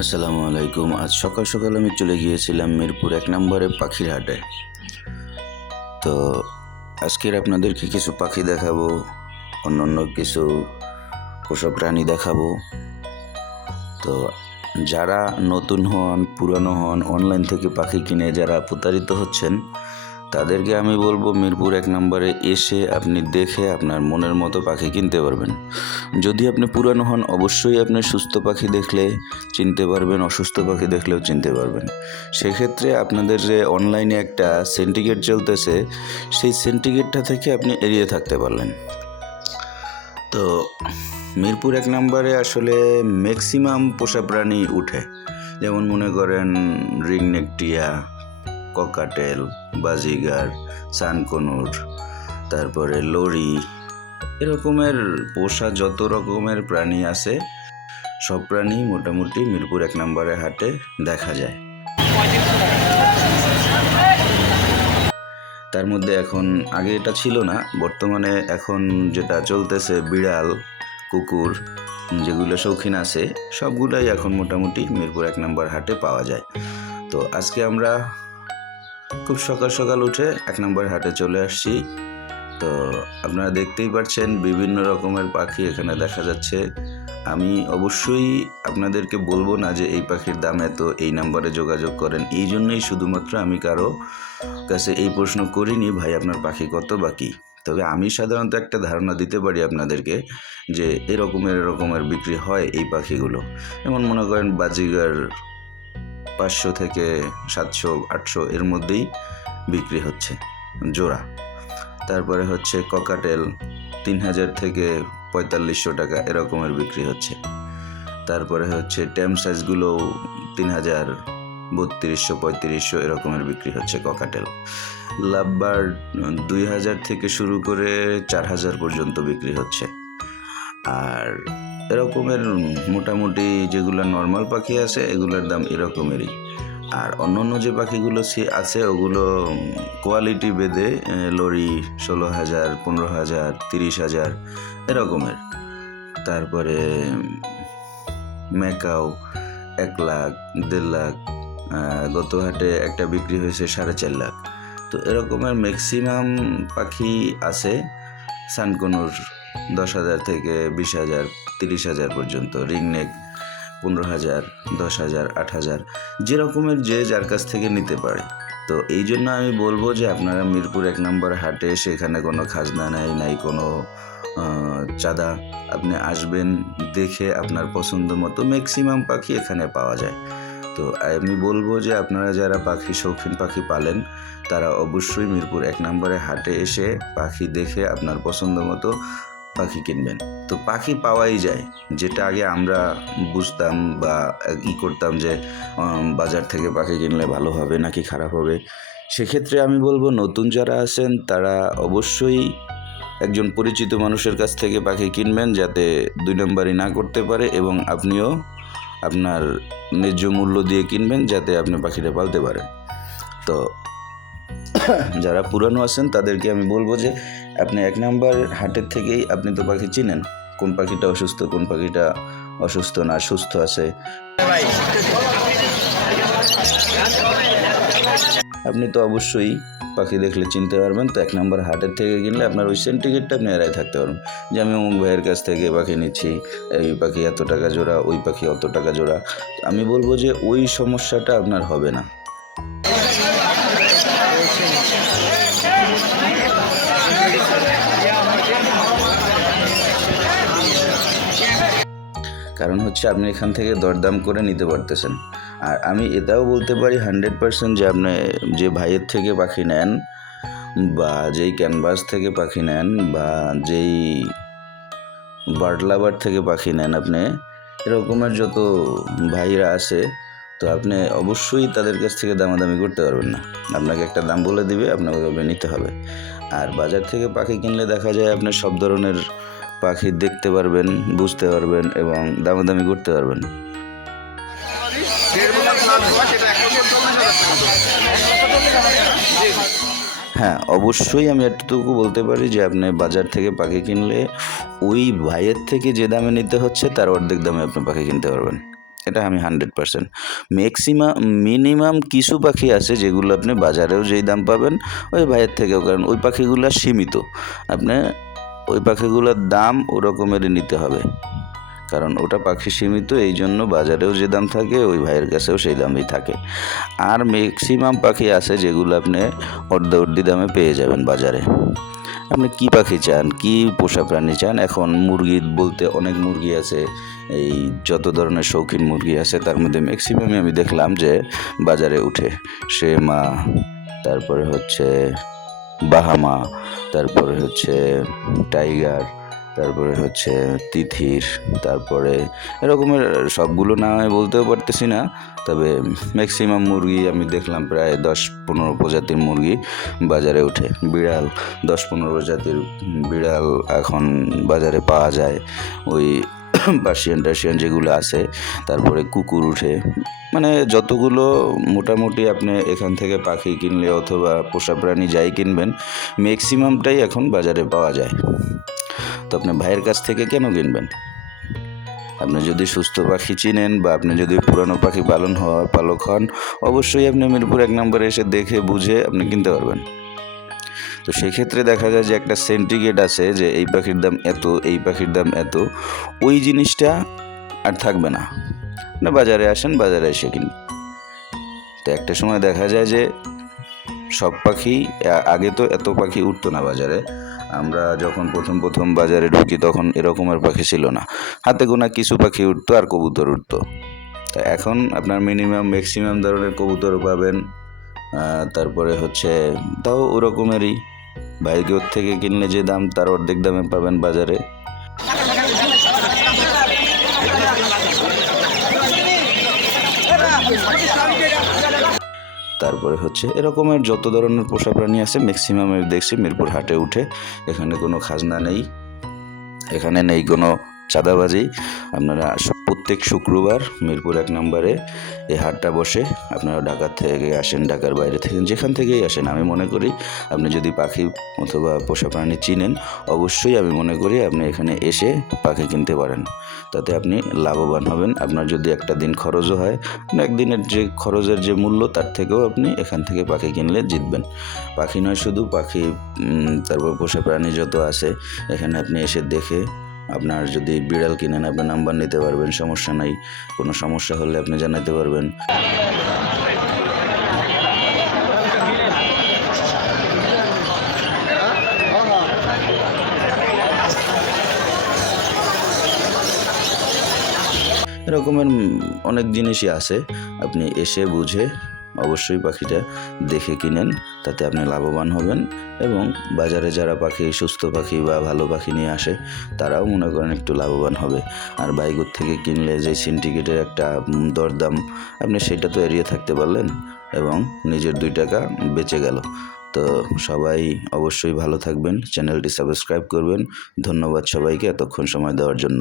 আসসালামু আলাইকুম। আজ সকাল সকাল আমি চলে গিয়েছিলাম মিরপুর এক নম্বরে পাখির হাটে। তো আজকের আপনাদেরকে কিছু পাখি দেখাবো অন্য অন্য কিছু পোষা প্রাণী দেখাবো। তো যারা নতুন হন, পুরানো হন অনলাইন থেকে পাখি কিনে যারা প্রতারিত হচ্ছেন তাদেরকে আমি বলব, মিরপুর এক নম্বরে এসে আপনি দেখে আপনার মনের মতো পাখি কিনতে পারবেন। যদি আপনি পুরানো হন, অবশ্যই আপনি সুস্থ পাখি দেখলে চিনতে পারবেন, অসুস্থ পাখি দেখলেও চিনতে পারবেন। সেক্ষেত্রে আপনাদের যে অনলাইনে একটা সেন্টিকেট চলতেছে, সেই সেন্টিগেটটা থেকে আপনি এড়িয়ে থাকতে পারলেন। তো মিরপুর এক নম্বরে আসলে ম্যাক্সিমাম পোষা প্রাণী উঠে। যেমন মনে করেন রিংনেক টিয়া ককাটেল বাজিগার, সানকনুর, তারপরে লরি, এরকমের পোষা যত রকমের প্রাণী আছে, সব প্রাণী মোটামুটি মিরপুর এক নম্বরে হাটে দেখা যায়। তার মধ্যে এখন আগে এটা ছিল না, বর্তমানে এখন যেটা চলতেছে বিড়াল, কুকুর, যেগুলো শৌখিন আছে, সবগুলাই এখন মোটামুটি মিরপুর এক নম্বর হাটে পাওয়া যায়। তো আজকে আমরা খুব সকাল সকাল উঠে এক নম্বর হাটে চলে আসছি। তো আপনারা দেখতেই পাচ্ছেন বিভিন্ন রকমের পাখি এখানে দেখা যাচ্ছে। আমি অবশ্যই আপনাদেরকে বলব না যে এই পাখির দাম এত, এই নাম্বারে যোগাযোগ করেন। এই জন্যই শুধুমাত্র আমি কারও কাছে এই প্রশ্ন করিনি, ভাই, আপনার পাখি কত বাকি তবে আমি সাধারণত একটা ধারণা দিতে পারি আপনাদেরকে যে এরকমের এরকমের বিক্রি হয় এই পাখিগুলো। যেমন মনে করেন বাজিগার পাঁচশো থেকে সাতশো, আটশো এর মধ্যেই বিক্রি হচ্ছে জোড়া। তারপরে হচ্ছে ককাটেল তিন হাজার থেকে পঁয়তাল্লিশশো টাকা এরকমের বিক্রি হচ্ছে। তারপরে হচ্ছে ট্যাম সাইজগুলোও তিন হাজার, বত্রিশশো, পঁয়ত্রিশশো এরকমের বিক্রি হচ্ছে ককাটেল। লাভবার দুই হাজার থেকে শুরু করে চার হাজার পর্যন্ত বিক্রি হচ্ছে। আর এরকমের মোটামুটি যেগুলো নর্মাল পাখি আছে, এগুলোর দাম এরকমেরই। আর অন্য অন্য যে পাখিগুলো সে- আছে, ওগুলো কোয়ালিটি বেদে লরি ষোলো হাজার, পনেরো হাজার, তিরিশ হাজার, এরকমের। তারপরে ম্যাকাও এক লাখ, দেড় লাখ গত হাটে একটা বিক্রি হয়েছে সাড়ে চার লাখ। তো এরকমের ম্যাক্সিমাম পাখি আছে, সানকনুর দশ হাজার থেকে বিশ হাজার, তিরিশ হাজার পর্যন্ত। রিংনেক পনেরো হাজার, দশ হাজার, আট হাজার যেরকমের যে যার কাছ থেকে নিতে পারে। তো এই জন্য আমি বলব যে আপনারা মিরপুর এক নম্বর হাটে সেখানে কোনো খাজনা নাই নাই কোনো চাঁদা। আপনি আসবেন, দেখে আপনার পছন্দ মতো ম্যাক্সিমাম পাখি এখানে পাওয়া যায়। তো আমি বলব যে আপনারা যারা পাখি, শৌখিন পাখি পালেন, তারা অবশ্যই মিরপুর এক নম্বরে হাটে এসে পাখি দেখে আপনার পছন্দ মতো পাখি কিনবেন। তো পাখি পাওয়াই যায়। যেটা আগে আমরা বুঝতাম বা ই করতাম যে বাজার থেকে পাখি কিনলে ভালো হবে নাকি খারাপ হবে? সেক্ষেত্রে আমি বলব, নতুন যারা আছেন, তারা অবশ্যই একজন পরিচিত মানুষের কাছ থেকে পাখি কিনবেন যাতে দুই নম্বরই না করতে পারে এবং আপনিও আপনার ন্যায্য মূল্য দিয়ে কিনবেন যাতে আপনি পাখিটা পালতে পারেন। তো যারা পুরানো আছেন, তাদেরকে আমি বলব যে আপনি এক নাম্বার হাটের থেকেই আপনি তো পাখি চিনেন। কোন পাখিটা অসুস্থ, কোন পাখিটা অসুস্থ না সুস্থ আছে। আপনি তো অবশ্যই পাখি দেখলে চিনতে পারবেন। তো এক নম্বর হাটের থেকে কিনলে আপনার ওই সেন্টিকেটটা আপনি এড়াই থাকতে পারবেন। যে আমি অমুক ভাইয়ের কাছ থেকে পাখি নিচ্ছি, এই পাখি এত টাকা জোড়া, ওই পাখি অত টাকা জোড়া। আমি বলব যে ওই সমস্যাটা আপনার হবে না। কারণ হচ্ছে আপনি এখান থেকে দরদাম করে নিতে পারতেছেন। আর আমি এটাও বলতে পারি হান্ড্রেড পার্সেন্ট যে আপনি যে ভাইয়ের থেকে পাখি নেন বা যেই ক্যানভাস থেকে পাখি নেন বা যেই বার্ড লাভার থেকে পাখি নেন আপনি, এরকমের যত ভাইরা আছে, তো আপনি অবশ্যই তাদের কাছ থেকে দামাদামি করতে পারবেন না। আপনাকে একটা দাম বলে দিবে, আপনাকে নিতে হবে। আর বাজার থেকে পাখি কিনলে দেখা যায় আপনার সব ধরনের পাখি দেখতে পারবেন, বুঝতে পারবেন এবং দামাদামি করতে পারবেন। হ্যাঁ অবশ্যই আমি এতটুকু বলতে পারি যে আপনি বাজার থেকে পাখি কিনলে ওই ভাইয়ের থেকে যে দামে নিতে হচ্ছে, তার অর্ধেক দামে আপনি পাখি কিনতে পারবেন। এটা আমি হান্ড্রেড পার্সেন্ট ম্যাক্সিমাম মিনিমাম কিছু পাখি আছে যেগুলো আপনি বাজারেও যেই দাম পাবেন, ওই ভাইয়ের থেকেও, কারণ ওই পাখিগুলো সীমিত। আপনি ওই পাখিগুলোর দাম ওরকমেরই নিতে হবে। কারণ ওটা পাখি সীমিত, এই জন্য বাজারেও যে দাম থাকে, ওই ভাইয়ের কাছেও সেই দামই থাকে। আর ম্যাক্সিমাম পাখি আছে যেগুলো আপনি অর্ধা অর্ধি দামে পেয়ে যাবেন বাজারে। আপনি কি পাখি চান? কি পোষা প্রাণী চান? এখন মুরগি বলতে অনেক মুরগি আছে, এই যত ধরনের শৌখিন মুরগি আছে, তার মধ্যে ম্যাক্সিমামই আমি দেখলাম যে বাজারে উঠে। সে মা, তারপরে হচ্ছে বাহামা, তারপরে হচ্ছে টাইগার, তারপরে হচ্ছে তিথির, তারপরে এরকমের সবগুলো না আমি বলতেও পারতেছি না। তবে ম্যাক্সিমাম মুরগি আমি দেখলাম প্রায় দশ পনেরো প্রজাতির মুরগি বাজারে ওঠে। বিড়াল, দশ পনেরো প্রজাতির বিড়াল এখন বাজারে পাওয়া যায়। ওই পার্সিয়ান টার্সিয়ান যেগুলো আছে, তারপরে কুকুর উঠে মানে যতগুলো মোটামুটি আপনি এখান থেকে পাখি কিনলে অথবা পোষা প্রাণী যাই কিনবেন ম্যাক্সিমামটাই এখন বাজারে পাওয়া যায়। তো আপনি ভাইয়ের কাছ থেকে কেন কিনবেন? আপনি যদি সুস্থ পাখি চিনেন বা আপনি যদি পুরানো পাখি পালন হওয়া পালক হন, অবশ্যই আপনি মিরপুর এক নম্বরে এসে দেখে বুঝে আপনি কিনতে পারবেন। তো সেক্ষেত্রে দেখা যায় যে একটা সেন্টিগেট আছে যে এই পাখির দাম এত, এই পাখির দাম এত, ওই জিনিসটা আর থাকবে না। না বাজারে আসেন, বাজারে এসে কিন তো একটা সময় দেখা যায় যে সব পাখি আগে তো এত পাখি উঠতো না বাজারে। আমরা যখন প্রথম প্রথম বাজারে ঢুকি তখন এরকমের পাখি ছিল না। হাতে গোনা কিছু পাখি উঠতো আর কবুতর উঠতো। তা এখন আপনার মিনিমাম ম্যাক্সিমাম ধরনের কবুতর পাবেন। তারপরে হচ্ছে তাও ওরকমেরই। বাইরের থেকে কিনলে যে দাম, তার অর্ধেক দামে পাবেন বাজারে। তারপরে হচ্ছে এরকমের যত ধরনের পোষা প্রাণী আছে ম্যাক্সিমাম দেখছি মিরপুর হাটে উঠে, এখানে কোনো খাজনা নেই। এখানে নেই কোনো চাঁদাবাজি। আপনারা প্রত্যেক শুক্রবার মিরপুর এক নম্বরে এই হাটটা বসে আপনারা ঢাকার থেকে আসেন, ঢাকার বাইরে থেকে, যেখান থেকেই আসেন। আমি মনে করি আপনি যদি পাখি অথবা পোষা প্রাণী চিনেন, অবশ্যই আমি মনে করি আপনি এখানে এসে পাখি কিনতে পারেন। তাতে আপনি লাভবান হবেন। আপনার যদি একটা দিন খরচও হয় একদিনের যে খরচের যে মূল্য, তার থেকেও আপনি এখান থেকে পাখি কিনলে জিতবেন। পাখি নয় শুধু পাখি তারপর পোষা প্রাণী যত আছে, এখানে আপনি এসে দেখে আপনার যদি বিড়াল কিনেন, আপনি নাম্বার নিতে পারবেন, সমস্যা নাই। কোনো সমস্যা হলে আপনি জানাতে পারবেন। এরকমের অনেক জিনিসই আছে। আপনি এসে বুঝে অবশ্যই পাখিটা দেখে কিনেন, তাতে আপনি লাভবান হবেন এবং বাজারে যারা পাখি, সুস্থ পাখি বা ভালো পাখি নিয়ে আসে, তারাও মনে করেন একটু লাভবান হবে। আর বাইগুর থেকে কিনলে যে সিন্ডিকেটের একটা দরদাম, আপনি সেটা তো এড়িয়ে থাকতে পারলেন এবং নিজের দুই টাকা বেঁচে গেল। তো সবাই অবশ্যই ভালো থাকবেন, চ্যানেলটি সাবস্ক্রাইব করবেন। ধন্যবাদ সবাইকে এতক্ষণ সময় দেওয়ার জন্য।